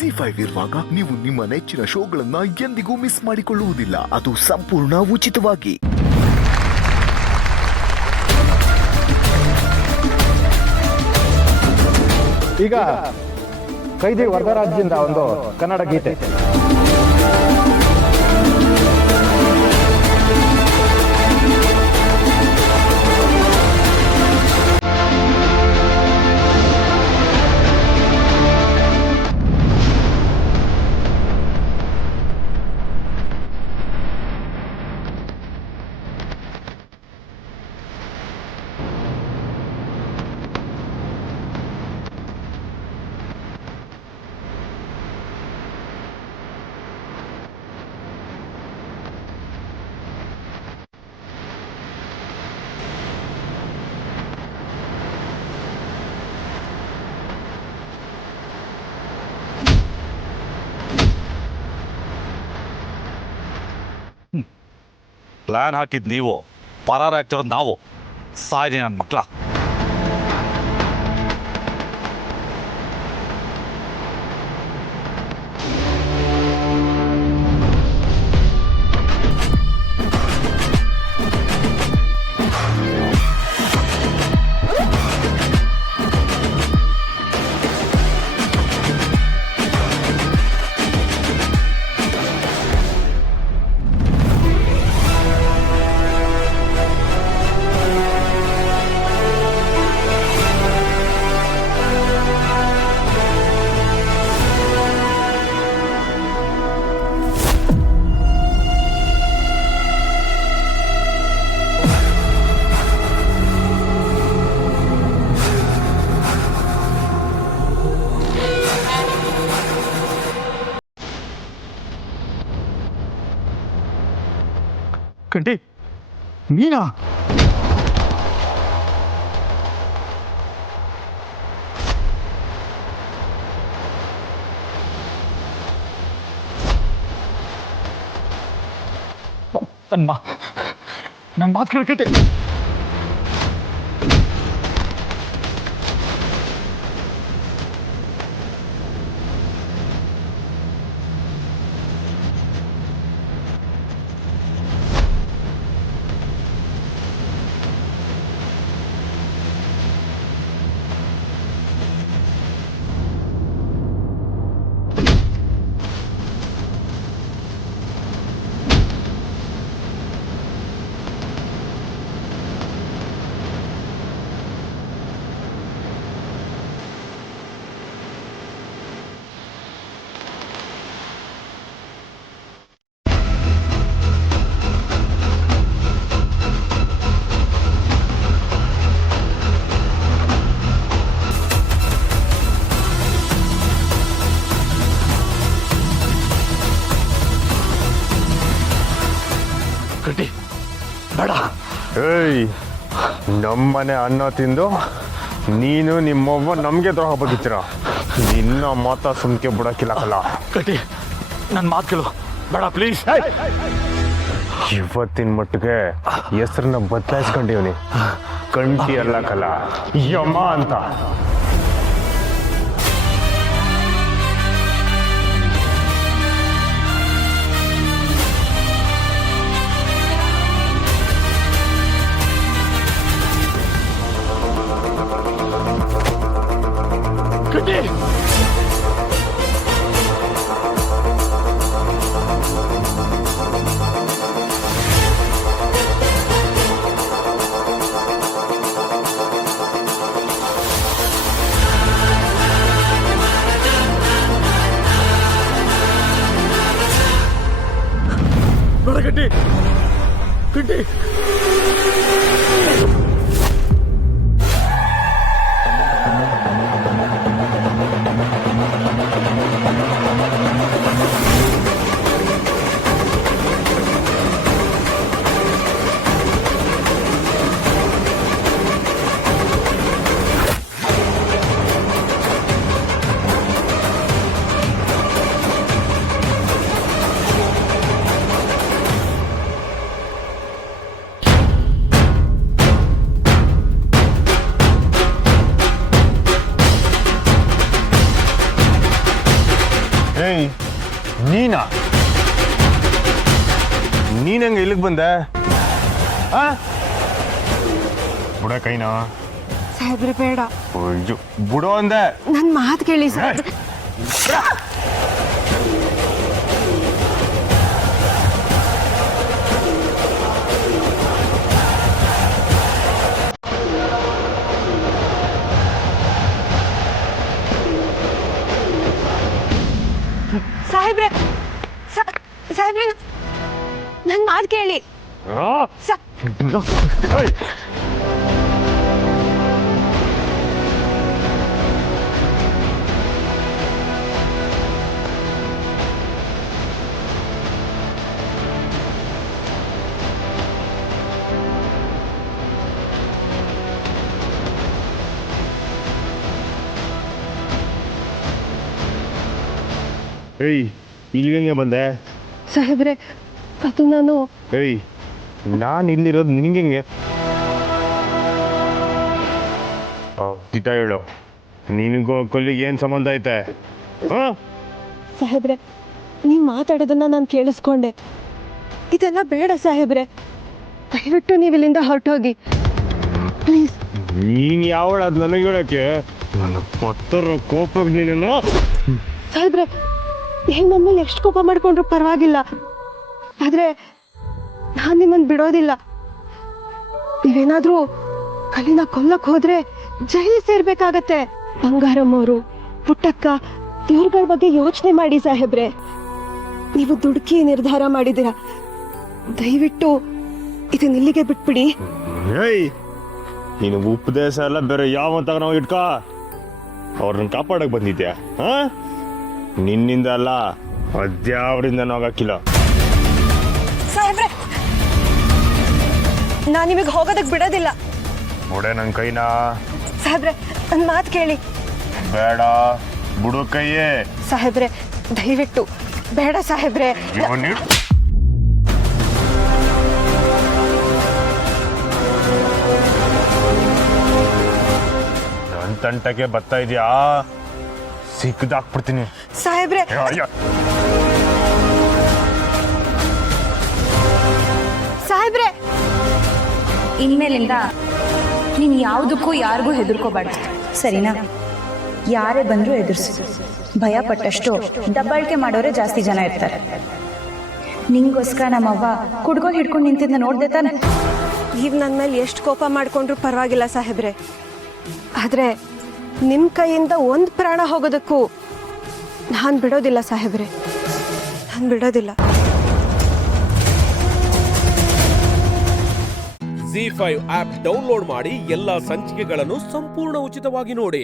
ಜಿ5 ಇರುವಾಗ ನೀವು ನಿಮ್ಮ ನೆಚ್ಚಿನ ಶೋಗಳನ್ನ ಎಂದಿಗೂ ಮಿಸ್ ಮಾಡಿಕೊಳ್ಳುವುದಿಲ್ಲ. ಅದು ಸಂಪೂರ್ಣ ಉಚಿತವಾಗಿ. ಈಗ ಕೈದಿ ವರದರಾಜ್ಯದಿಂದ ಒಂದು ಕನ್ನಡ ಗೀತೆ. ಪ್ಲಾನ್ ಹಾಕಿದ್ ನೀವು, ಪರಾರಾಗ್ತಿರೋದು ನಾವು. ಸಾಯ್ರಿ ನನ್ನ ಮಕ್ಳ. ಕಂಟಿ ನೀನಾ? ನನ್ನ ಮಾತು ಕೇಳ್ಕಂಟಿ. ಕಂಟಿ ಬೇಡ. ಏಯ್, ನಮ್ಮನೆ ಅನ್ನ ತಿಂದು ನೀನು ನಿಮ್ಮವ್ವ ನಮಗೆ ದ್ರೋಹ ಬಗ್ಗಿತೀರ. ನಿನ್ನ ಮಾತ ಸುಮ್ಕೆ ಬಿಡಕ್ಕಿಲ್ಲಕಲ್ಲ. ಕಂಟಿ ನನ್ನ ಮಾತು ಕೇಳು, ಬೇಡ ಪ್ಲೀಸ್. ಇವತ್ತಿನ ಮಟ್ಟಿಗೆ ಹೆಸರನ್ನ ಬದಲಾಯಿಸ್ಕೊಂಡಿವ್ನಿ. ಕಂಟಿ ಅಲ್ಲಕಲ್ಲ, ಯಮ ಅಂತ. ಕಂಟಿ ಕಂಟಿ ಏಯ್ ನೀನಾ ನೀನಂಗೆ ಇಲ್ಲಿಗೆ ಬಂದೆ ಆ ಬುಡ ಕೈನಾ ಸಾಹೇಬ್ರೆ ಬೇಡ, ಅಯ್ಯೋ ಬುಡೋ ಅಂದೆ. ನನ್ನ ಮಾತು ಕೇಳಿ ಸಾಹೇಬ್ರೆ. ಸಾಹೇಬ್ರೆ ಸಾಹೇಬ್ರೆ ನನ್ನ ಮಾತು ಕೇಳಿ. ಏಯ್ ಏಯ್ ಇಲ್ಲಿಗೆ ಬಂದೆ. ಸಾಹೇಬ್ರೆ ಅದು ನಾನು ಏಯ್ ನಾನು ಇಲ್ಲಿರೋದು ನಿನಗೆ ದಿಟ ಹೇಳು, ನಿನಗೂ ಕೊಲ್ಲಿಗೆ ಏನು ಸಂಬಂಧ ಐತೆ? ಹಾಂ ಸಾಹೇಬ್ರೆ ನೀವು ಮಾತಾಡೋದನ್ನ ನಾನು ಕೇಳಿಸ್ಕೊಂಡೆ. ಇದೆಲ್ಲ ಬೇಡ ಸಾಹೇಬ್ರೆ, ದಯವಿಟ್ಟು ನೀವು ಇಲ್ಲಿಂದ ಹೊರಟೋಗಿ ಪ್ಲೀಸ್. ನೀನು ಯಾವಳ ಅದು ನನಗೆ ಹೇಳೋಕ್ಕೆ? ನನ್ನ ಪತ್ತರ ಕೋಪಕ್ಕೆ ನೀನು. ಸಾಹೇಬ್ರೆ ನೀವು ನಮ್ಮಲ್ಲಿ ಎಷ್ಟು ಕೋಪ ಮಾಡ್ಕೊಂಡ್ರು ಪರವಾಗಿಲ್ಲ, ಆದರೆ ನಾನು ನಿಮ್ಮನ್ನು ಬಿಡೋದಿಲ್ಲ. ನೀವೇನಾದರೂ ಕಲ್ಲಿನ ಕೊಲ್ಲಕ್ಕೆ ಹೋದ್ರೆ ಜೈಲು ಸೇರ್ಬೇಕಾಗತ್ತೆ. ಬಂಗಾರಮ್ಮವರು, ಪುಟ್ಟಕ್ಕ ಇವ್ರಗಳ ಬಗ್ಗೆ ಯೋಚನೆ ಮಾಡಿ ಸಾಹೇಬ್ರೆ. ನೀವು ದುಡುಕಿ ನಿರ್ಧಾರ ಮಾಡಿದ್ದೀರಾ, ದಯವಿಟ್ಟು ಇದನ್ನ ಇಲ್ಲಿಗೆ ಬಿಟ್ಬಿಡಿ. ಏಯ್ ನೀನು ಉಪದೇಶ ಎಲ್ಲ ಬೇರೆ ಯಾವಂತ ನಾವು ಇಟ್ಕೋ. ಅವ್ರನ್ನ ಕಾಪಾಡಕ್ಕೆ ಬಂದಿದ್ಯಾ? ಹಾಂ ನಿನ್ನಿಂದ ಅಲ್ಲ, ಅದ್ಯಾವ್ರಿಂದ ನಾಗಾಕಿಲ್ಲ. ಸಾಹೇಬ್ರೆ ನಾನು ನಿಮಗೆ ಹೋಗೋದಕ್ಕೆ ಬಿಡೋದಿಲ್ಲ. ನೋಡೆ ನನ್ನ ಕೈನಾ. ಸಾಹೇಬ್ರೆ ನನ್ನ ಮಾತು ಕೇಳಿ. ಬೇಡ ಬಿಡು ಕೈಯೇ. ಸಾಹೇಬ್ರೆ ದಯವಿಟ್ಟು ಬೇಡ ಸಾಹೇಬ್ರೆ. ನನ್ನ ತಂಟಕ್ಕೆ ಬರ್ತಾ ಇದೆಯಾ? ಸಿಕ್ಕದಾಕ್ಬಿಡ್ತೀನಿ ಸಾಹೇಬ್ರೆ. ಸಾಹೇಬ್ರೆ ಇನ್ಮೇಲಿಂದ ನೀನು ಯಾವುದಕ್ಕೂ ಯಾರಿಗೂ ಹೆದರ್ಕೋಬಾರ್ದು, ಸರಿನಾ? ಯಾರೇ ಬಂದರೂ ಎದುರಿಸು. ಭಯ ಪಟ್ಟಷ್ಟು ದಬ್ಬಾಳಿಕೆ ಮಾಡೋರೇ ಜಾಸ್ತಿ ಜನ ಇರ್ತಾರೆ. ನಿಂಗೋಸ್ಕರ ನಮ್ಮವ್ವ ಕುಡ್ಕೊಂಡು ಹಿಡ್ಕೊಂಡು ನಿಂತಿದ್ದ ನೋಡ್ದೆ ತಾನೆ? ನೀವು ನನ್ನ ಮೇಲೆ ಎಷ್ಟು ಕೋಪ ಮಾಡ್ಕೊಂಡ್ರು ಪರವಾಗಿಲ್ಲ ಸಾಹೇಬ್ರೆ, ಆದರೆ ನಿಮ್ಮ ಕೈಯಿಂದ ಒಂದು ಪ್ರಾಣ ಹೋಗೋದಕ್ಕೂ ನಾನು ಬಿಡೋದಿಲ್ಲ ಸಾಹೇಬ್ರೆ, ನಾನು ಬಿಡೋದಿಲ್ಲ. ZEE5 ಆಪ್ ಡೌನ್ಲೋಡ್ ಮಾಡಿ ಎಲ್ಲಾ ಸಂಚಿಕೆಗಳನ್ನು ಸಂಪೂರ್ಣ ಉಚಿತವಾಗಿ ನೋಡಿ.